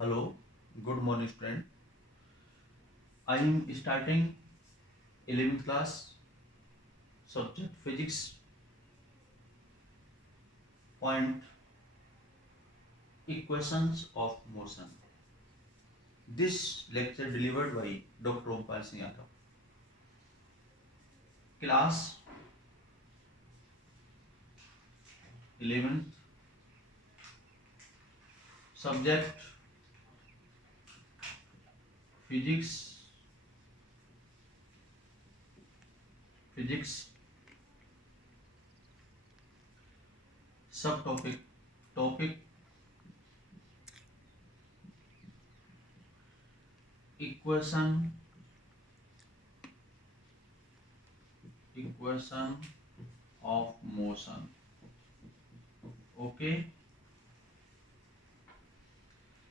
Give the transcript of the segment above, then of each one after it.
Hello, good morning, student. I am starting 11th class, subject physics, point equations of motion. This lecture delivered by Dr. Ompal Singh Yadav. Class 11th, subject physics, physics, subtopic, topic equation, equation of motion. Okay,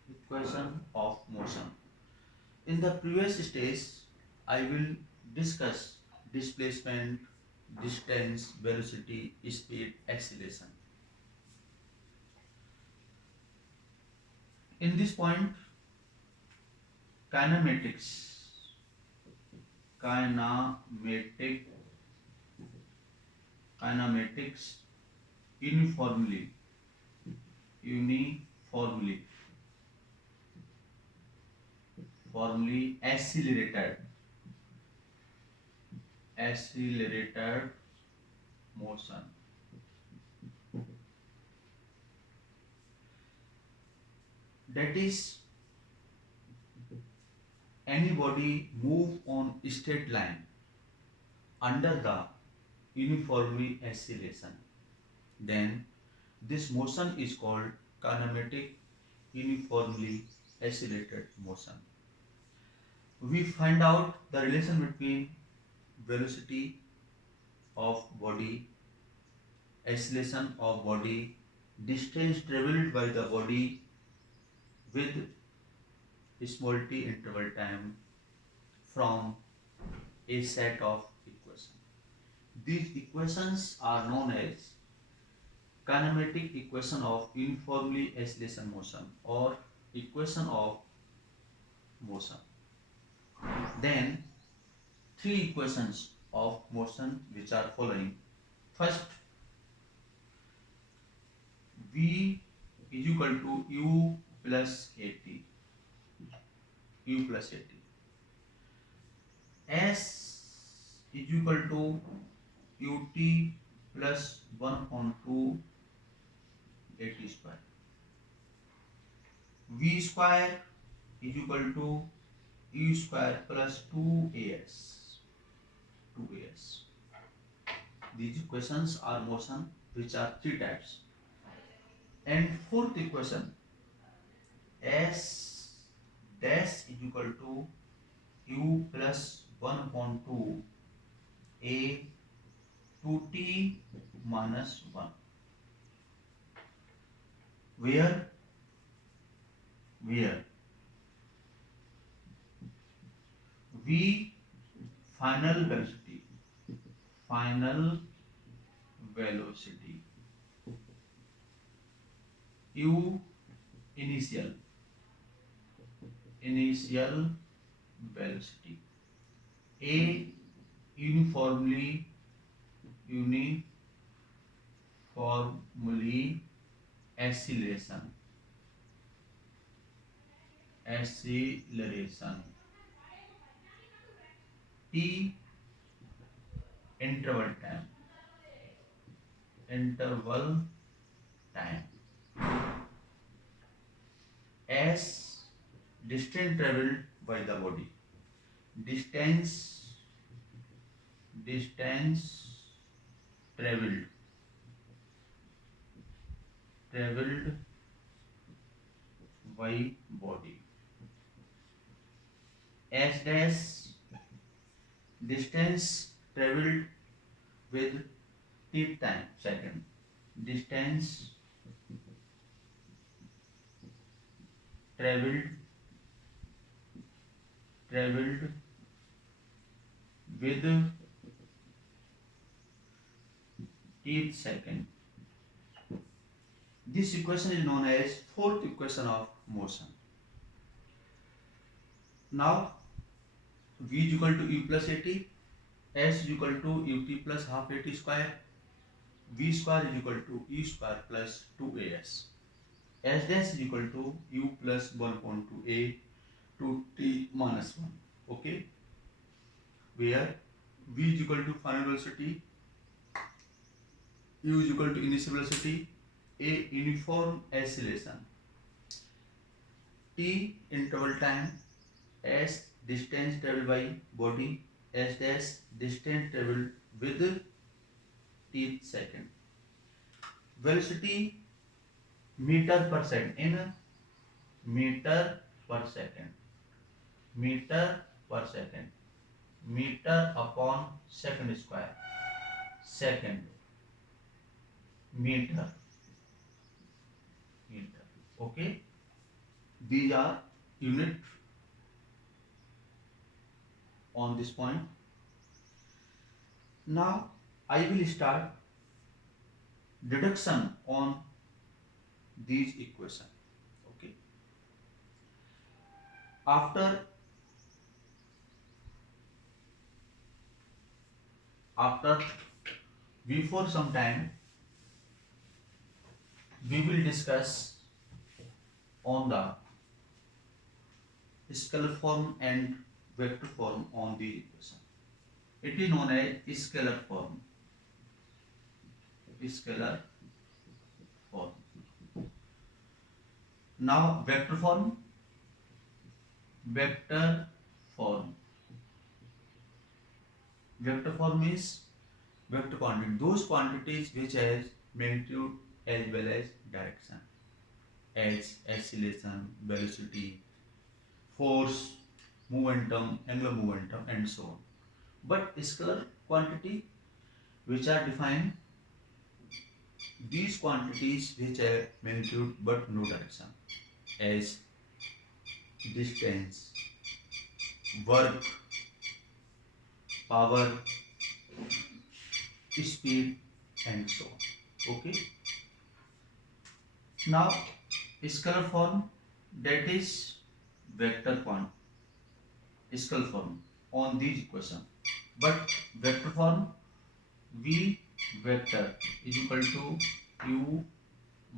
equation of motion. In the previous stage, I will discuss displacement, distance, velocity, speed, acceleration. In this point, kinematics, kinematic, kinematics uniformly, uniformly, formally accelerated, accelerated motion. That is, any body move on straight line under the uniformly acceleration, then this motion is called kinematic uniformly accelerated motion. We find out the relation between velocity of body, acceleration of body, distance traveled by the body with small t interval time from a set of equations. These equations are known as kinematic equation of uniformly acceleration motion or equation of motion. Then three equations of motion which are following. First, V is equal to U plus AT, U plus AT. S is equal to UT plus 1 on 2 AT square. V square is equal to U square plus 2AS. 2AS. These equations are motion which are three types. And fourth equation, S dash is equal to U plus 1 upon 2 A 2T minus 1. Where V final velocity, final velocity, U initial, initial velocity, A uniformly, uniformly acceleration, acceleration, T interval time, interval time, S distance traveled by the body, distance, distance traveled, traveled by body, S dash distance traveled with t time second, distance traveled, traveled with t second. This equation is known as fourth equation of motion. Now v is equal to u plus at, s is equal to ut plus half at square, v square is equal to u square plus 2as. S dash is equal to u plus 1.2a to t minus 1. Okay, where v is equal to final velocity, u is equal to initial velocity, a uniform oscillation, t interval time, s distance traveled by body, s dash distance traveled with t second. Velocity meter per second in meter per second, meter per second, meter upon second square, second, meter, meter. Okay, these are unit on this point. Now I will start deduction on these equation. Okay, after after before some time we will discuss on the scalar form and vector form on the equation. It is known as scalar form. Scalar form. Now vector form. Vector form. Vector form is vector quantity. Those quantities which has magnitude as well as direction, as acceleration, velocity, force, momentum, angular momentum, and so on. But scalar quantity which are defined, these quantities which have magnitude but no direction, as distance, work, power, speed, and so on. Okay. Now scalar form, that is vector form, scalar form on these equation. But vector form, v vector is equal to u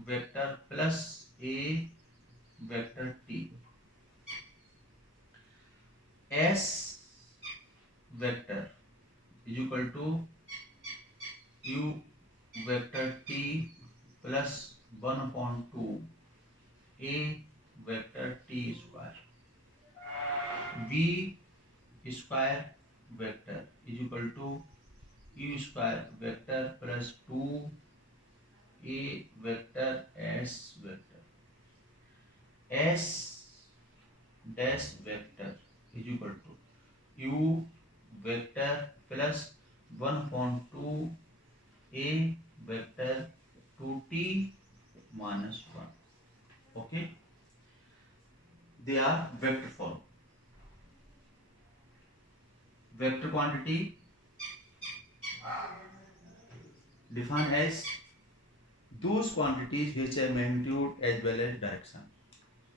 vector plus a vector t, s vector is equal to u vector t plus 1 upon 2 a vector t square, v square vector is equal to u square vector plus 2 a vector s vector, s dash vector is equal to u vector plus 1 upon 2 a vector 2t minus 1. Okay, they are vector form. Vector quantity defined as those quantities which have magnitude as well as direction,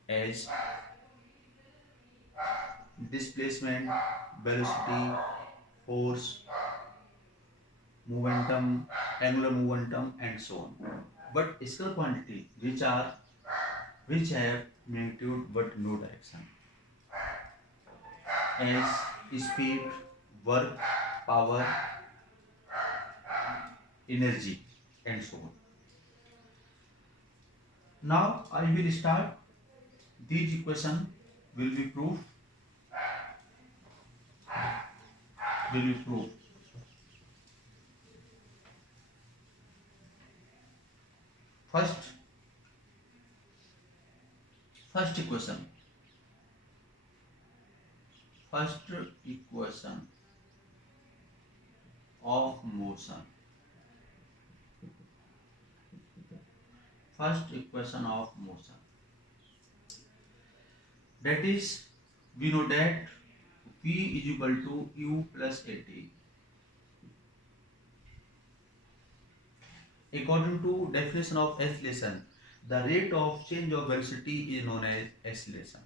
as displacement, velocity, force, momentum, angular momentum, and so on. But scalar quantity which have magnitude but no direction, as speed, work, power, energy, and so on. Now I will start. These equation will be proof. Will be proof. First, first equation. First equation of motion. First equation of motion. That is, we know that v is equal to u plus at. According to definition of acceleration, the rate of change of velocity is known as acceleration.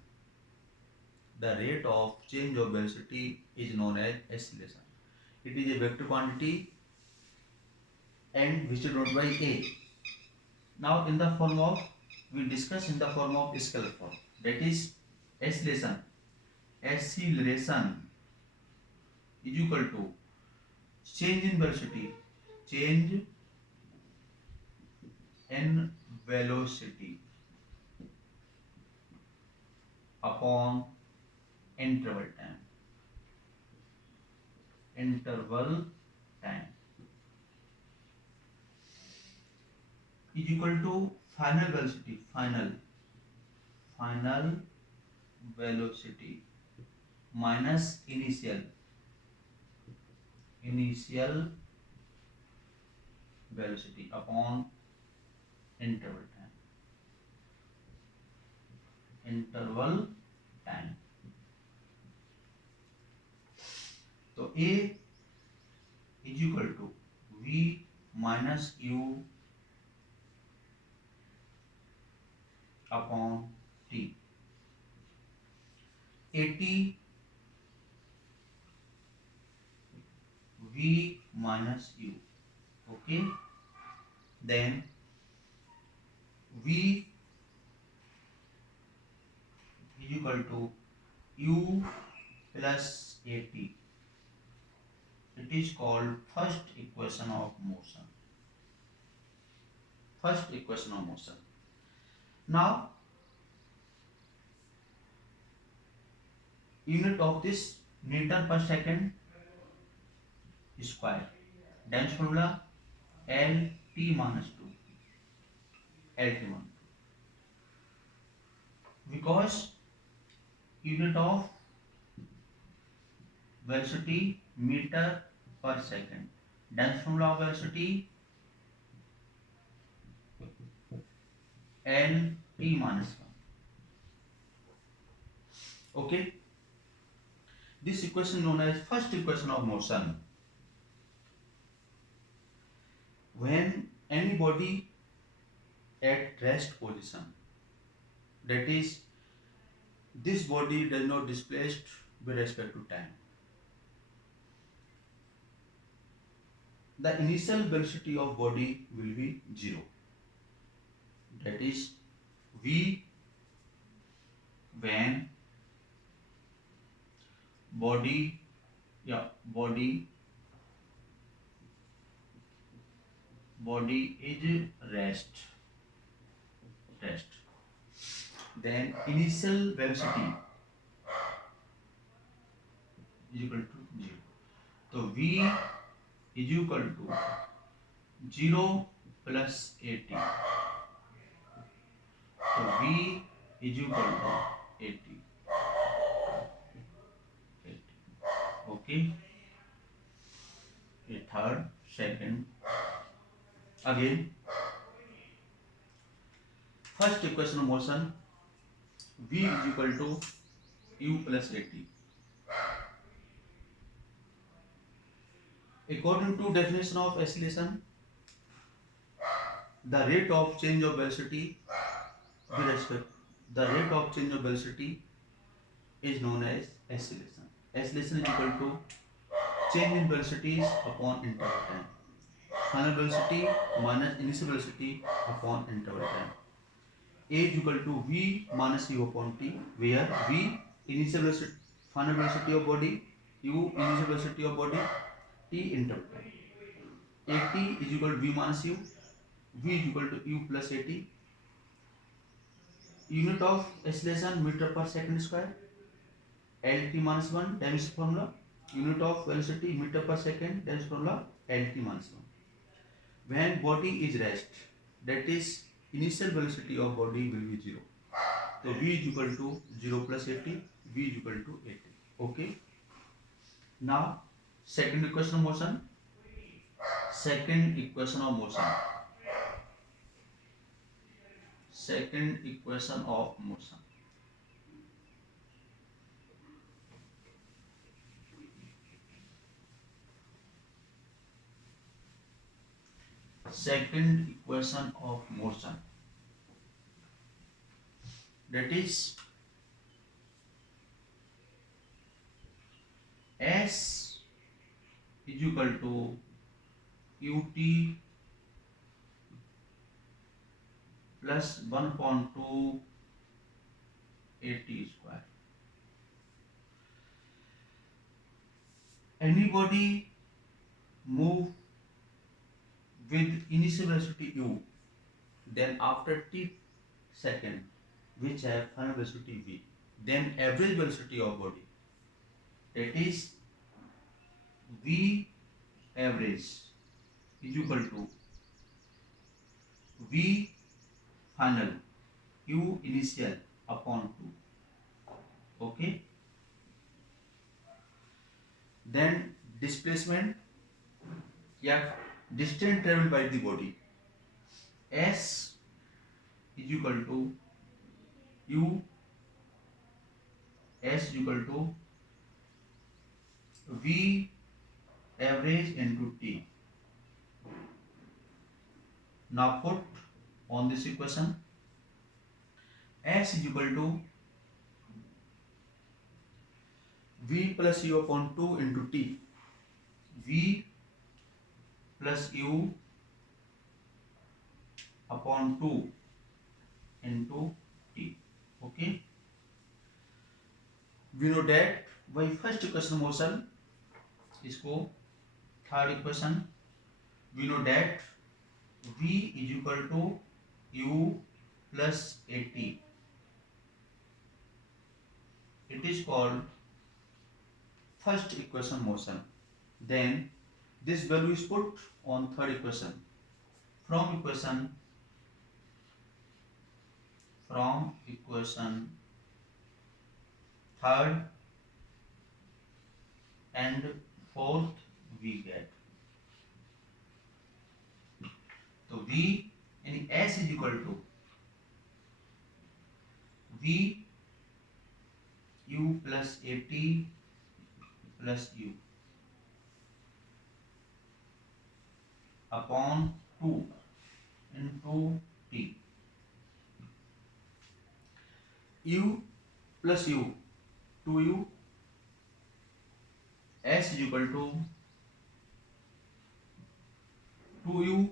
the rate of change of velocity is known as acceleration. It is a vector quantity and which is denoted by a. Now in the form of, we discuss in the form of scalar form, that is acceleration. Acceleration is equal to change in velocity, change in velocity upon interval time. Interval time is equal to final velocity, final velocity minus initial velocity upon interval time. Interval time. So A is equal to V minus U upon T. AT V minus U. Okay. Then V is equal to U plus AT. It is called first equation of motion. First equation of motion. Now, unit of this Newton per second square. Dance formula LT minus 2. LT minus 2. Because unit of velocity meter per second. Dance formula of velocity LT minus 1. Okay. This equation known as first equation of motion. When any body at rest position, that is, this body does not displaced with respect to time. The initial velocity of body will be 0. That is V when body is rest. Then initial velocity is equal to 0. So V is equal to 0 plus 80. So V is equal to 80. Okay. A third, second. Again, first equation of motion, V is equal to U plus 80. According to definition of acceleration, the rate of change of velocity is known as acceleration. Acceleration is equal to change in velocities upon interval time. Final velocity minus initial velocity upon interval time. A is equal to V minus U upon T, where V initial velocity, final velocity of body, U initial velocity of body, T interval time. AT is equal to V minus U, V is equal to U plus AT. Unit of acceleration meter per second square. LT minus 1 times formula. Unit of velocity meter per second times formula LT minus 1. When body is rest, that is initial velocity of body will be 0. So V is equal to 0 plus 80, V is equal to 80. Okay. Now, second equation of motion. Second equation of motion. Second equation of motion. Second equation of motion. That is S is equal to ut plus 1/2 at square. Anybody move with initial velocity u, then after t second, which have final velocity v, then average velocity of body, that is v average is equal to v final u initial upon 2. Okay, then displacement, yeah, distance traveled by the body, s is equal to u, s is equal to v average into t. Now put on this equation, s is equal to v plus u upon 2 into t, v plus u upon 2 into t. Okay, we know that by first equation motion, इसको third equation, we know that v is equal to u plus at. It is called first equation motion. Then this value is put on third equation. From equation third and fourth we get, so v and s is equal to v u plus at plus u upon 2 into t. U plus u, 2u, s is equal to 2u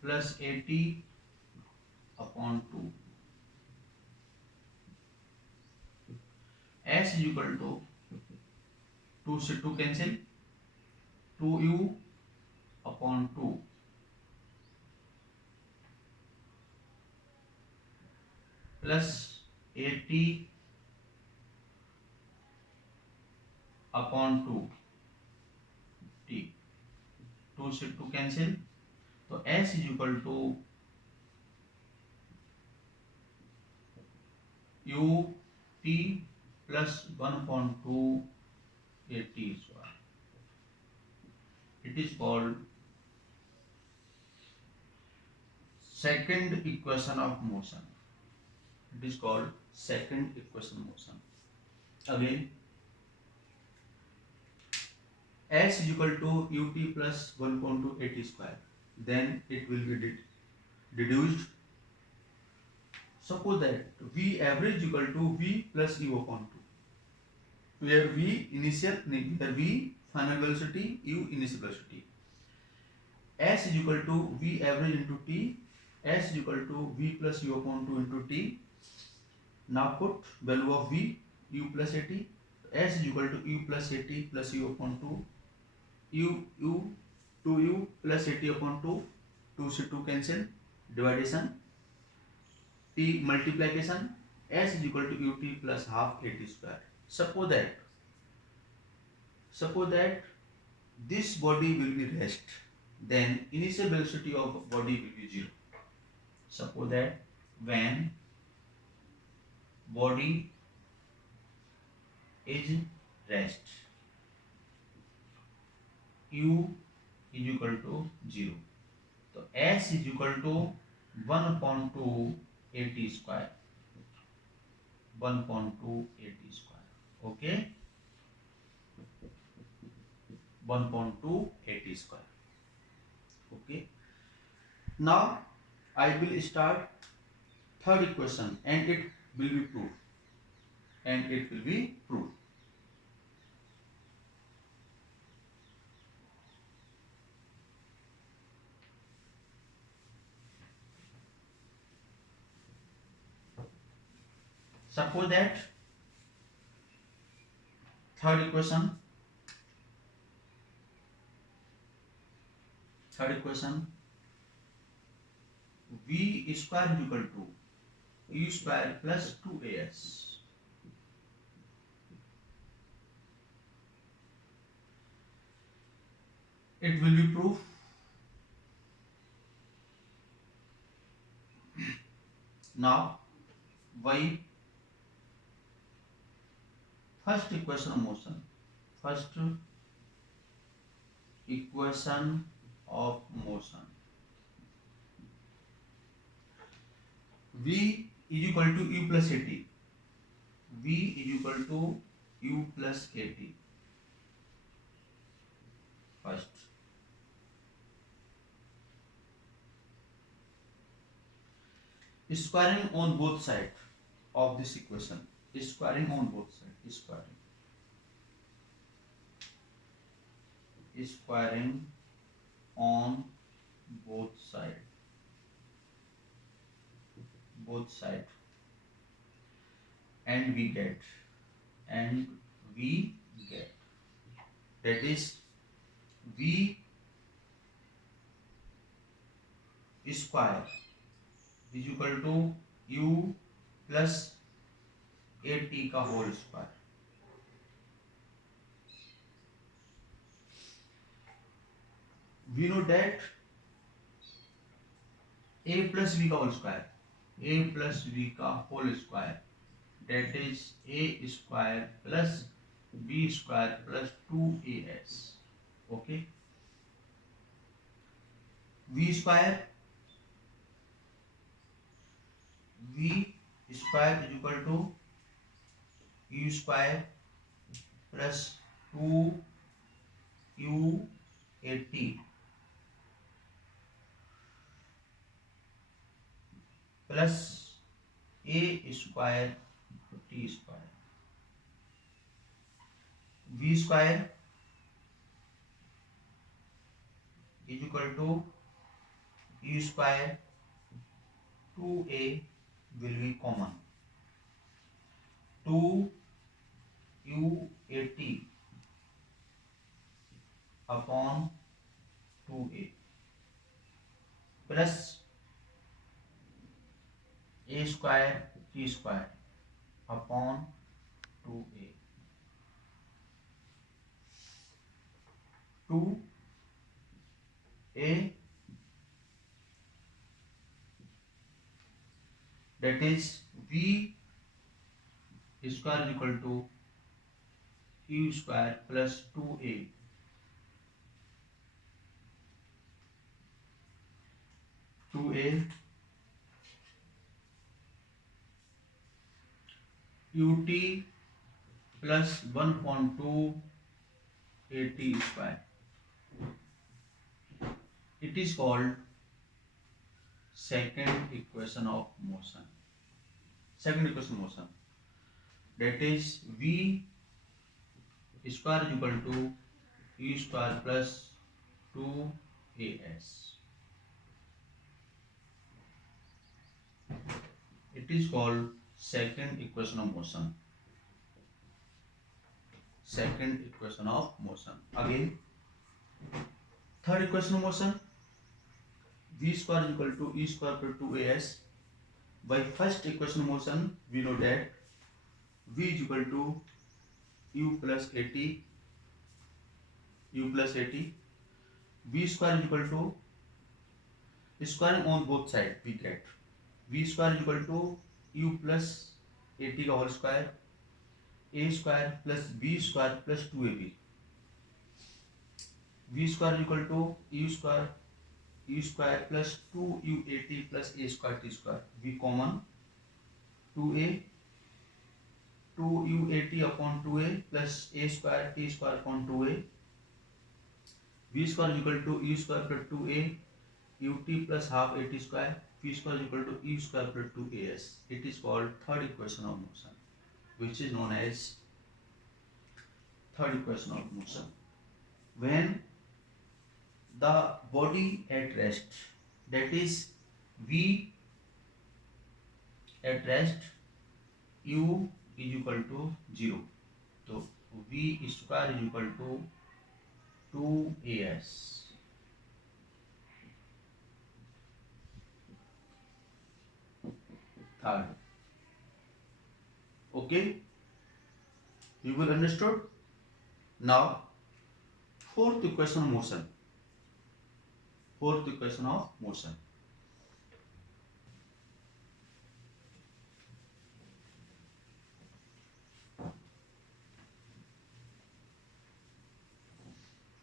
plus at upon 2. S is equal to 2 से 2 cancel, 2u upon 2 plus 80 upon 2 t, 2 से 2 cancel, तो s is equal to u t plus 1/2 at square. It is called second equation of motion. It is called second equation motion. Again, s is equal to ut plus 1/2 at square. Then it will be deduced. Suppose that v average is equal to v plus u upon 2. Where v initial, where v final velocity, u initial velocity. S is equal to v average into t. S is equal to v plus u upon 2 into t. Now put value of v, u plus at. S is equal to u plus at plus u upon 2. u 2u plus at upon 2. 2 से 2 cancel. Division. T multiplication. S is equal to ut plus half at square. Suppose that this body will be rest, then initial velocity of body will be 0. Suppose that when body is rest, u is equal to 0. So s is equal to 1/2 at square. 1/2 at square. Okay, 1/2 at square. Okay, now I will start third equation and it will be proved. and it will be proved. Suppose that third equation, v square is equal to u square plus 2as. It will be proof. Now by first equation of motion, v is equal to u plus at. v is equal to u plus at. First, squaring on both sides of this equation, squaring on both sides, squaring on both side, and we get that is v square is equal to u plus at का whole square. We know that a plus b का whole square, that is a square plus b square plus 2as. Okay, v square is equal to u square plus 2u at plus a square t square. v square is equal to u square, 2a will be common, 2u at upon 2a plus a square t square upon 2a. 2a, that is v square is equal to u square plus 2a, ut plus 1.2 at square. It is called second equation of motion. That is v square is equal to u square plus 2as. It is called second equation of motion. Again, third equation of motion, v square is equal to u square plus 2as. By first equation of motion, we know that v is equal to u plus at. v square is equal to, squaring on both sides, we get v square is equal to u plus at का whole square, a square plus b square plus 2ab. v square is equal to u square plus 2u at plus a square t square. v common, 2u at upon 2a plus a square t square upon 2a. v square is equal to u square plus 2a ut plus half at square. v square is equal to u square plus 2as. It is called third equation of motion. which is known as third equation of motion. When the body at rest, that is V at rest, U is equal to 0. So V square is equal to 2as. Third. Okay, you will understood. Now fourth equation of motion. Fourth equation of motion.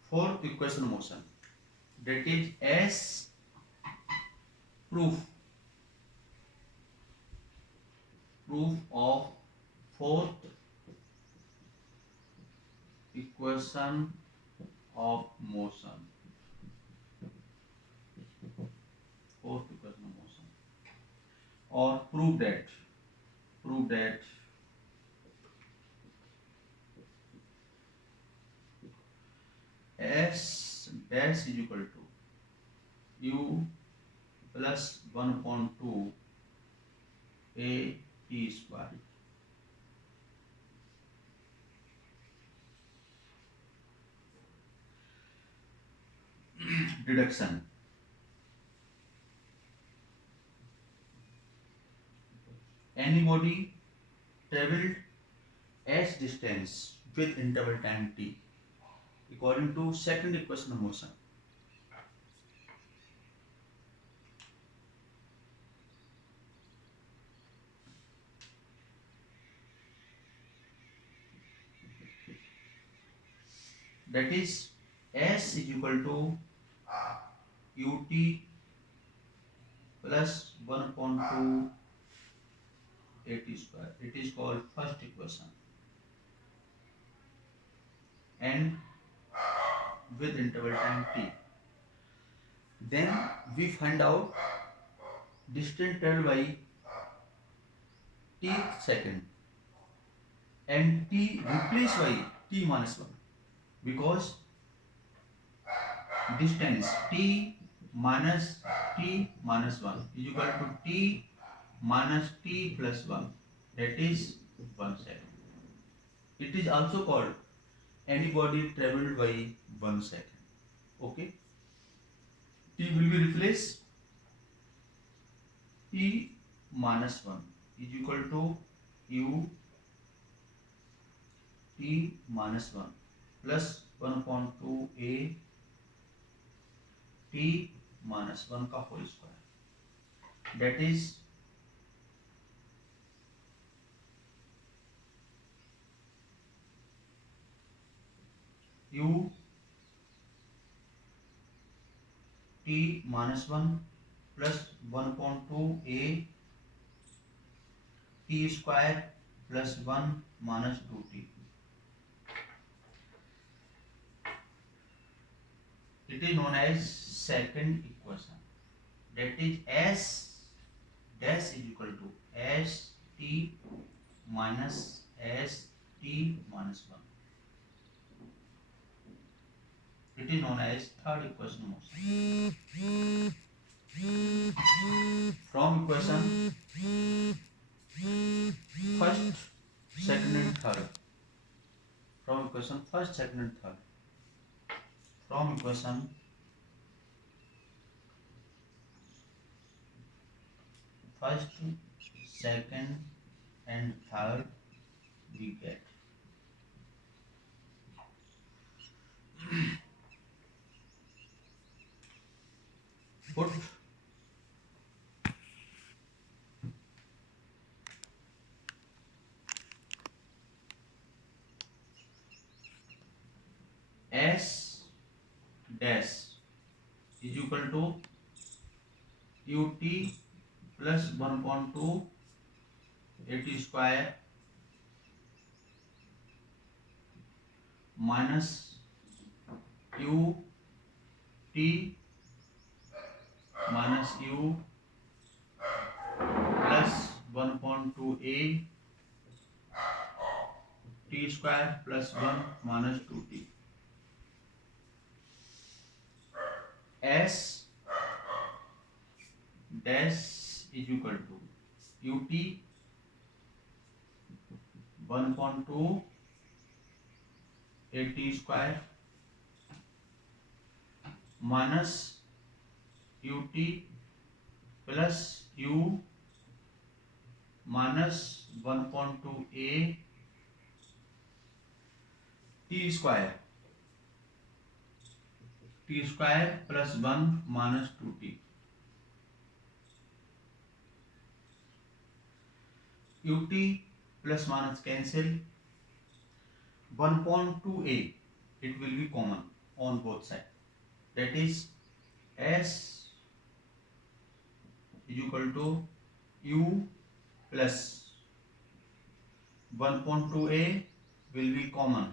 Fourth equation of motion, that is as proof of fourth equation of motion. Fourth equation of motion, or prove that S dash is equal to U plus 1 upon 2 A T square. Deduction. Any body traveled s distance with interval time t according to second equation of motion. That is s is equal to ut plus 1 upon 2 at square. It is called first equation, and with interval time t. Then we find out distance traveled by t second, and t replaced by t minus 1, because distance t minus 1 is equal to t minus t plus 1, that is 1 second. It is also called any body traveled by 1 second. Okay, t will be replaced. T minus 1 is equal to u t minus 1 plus 1 upon 2 a t minus 1 का whole square, that is u t minus 1 plus 1 upon 2 a t square plus 1 minus 2t. It is known as second equation, that is s dash is equal to s t minus s t minus 1. It is known as third equation of motion. From equation first, second and third. From equation first, second and third. From equation first, second and third, we get put s dash is equal to ut plus 1 upon 2 at square minus u t minus u plus 1 upon 2 a t square plus 1 minus 2t. S dash is equal to ut 1.2 at square minus ut plus u minus 1.2 a t square plus 1 minus 2t. ut plus minus cancel. 1.2a it will be common on both sides, that is s is equal to u plus 1.2a will be common,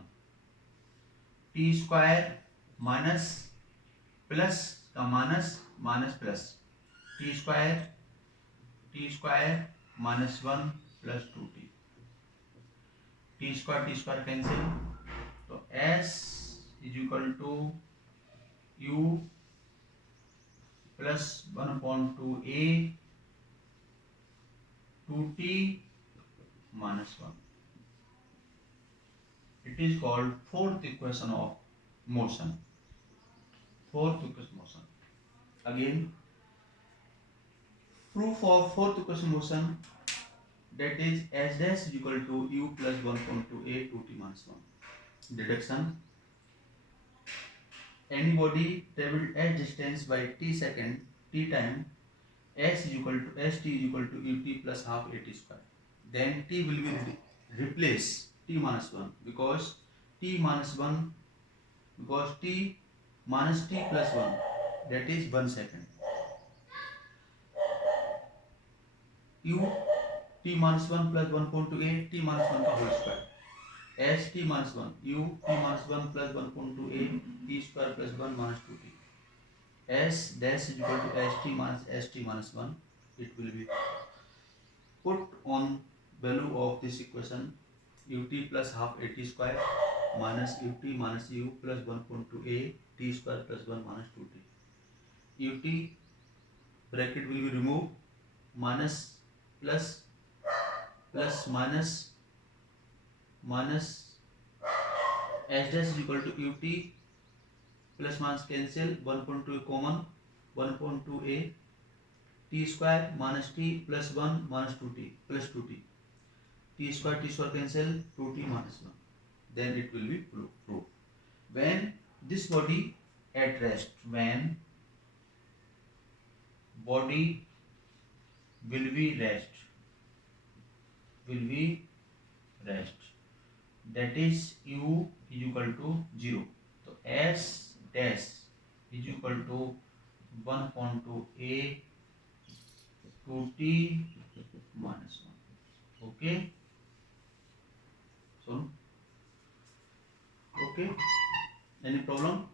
t square minus plus minus plus t square minus 1 plus 2t, t square cancel, तो s is equal to u plus 1.2a 2t minus 1. It is called fourth equation of motion. Fourth equation motion. Again, proof of fourth equation motion, that is s dash is equal to u plus 1.2a 2t minus 1. Deduction. Any body traveled s distance by t second t time, s is equal to st is equal to ut plus half at square. Then t will be replace t minus 1 because t minus 1 because t minus t plus 1, that is 1 second. u t minus 1 plus 1.2a t minus 1 का whole square, s t minus 1 u t minus 1 plus 1.2a t square plus 1 minus 2t. S dash is equal to st minus 1. It will be put on value of this equation, ut plus half at square minus ut minus u plus 1.2a t square plus 1 minus 2t. ut bracket will be removed, minus plus plus minus minus s dash is equal to ut plus minus cancel, 1.2 common, 1.2a t square minus t plus 1 minus 2t plus 2t, t square cancel, 2t minus 1. Then it will be proof. When this body at rest, when body will be rest, that is u is equal to 0. So s dash is equal to 1.2a 2t minus 1. Okay, so okay, any problem?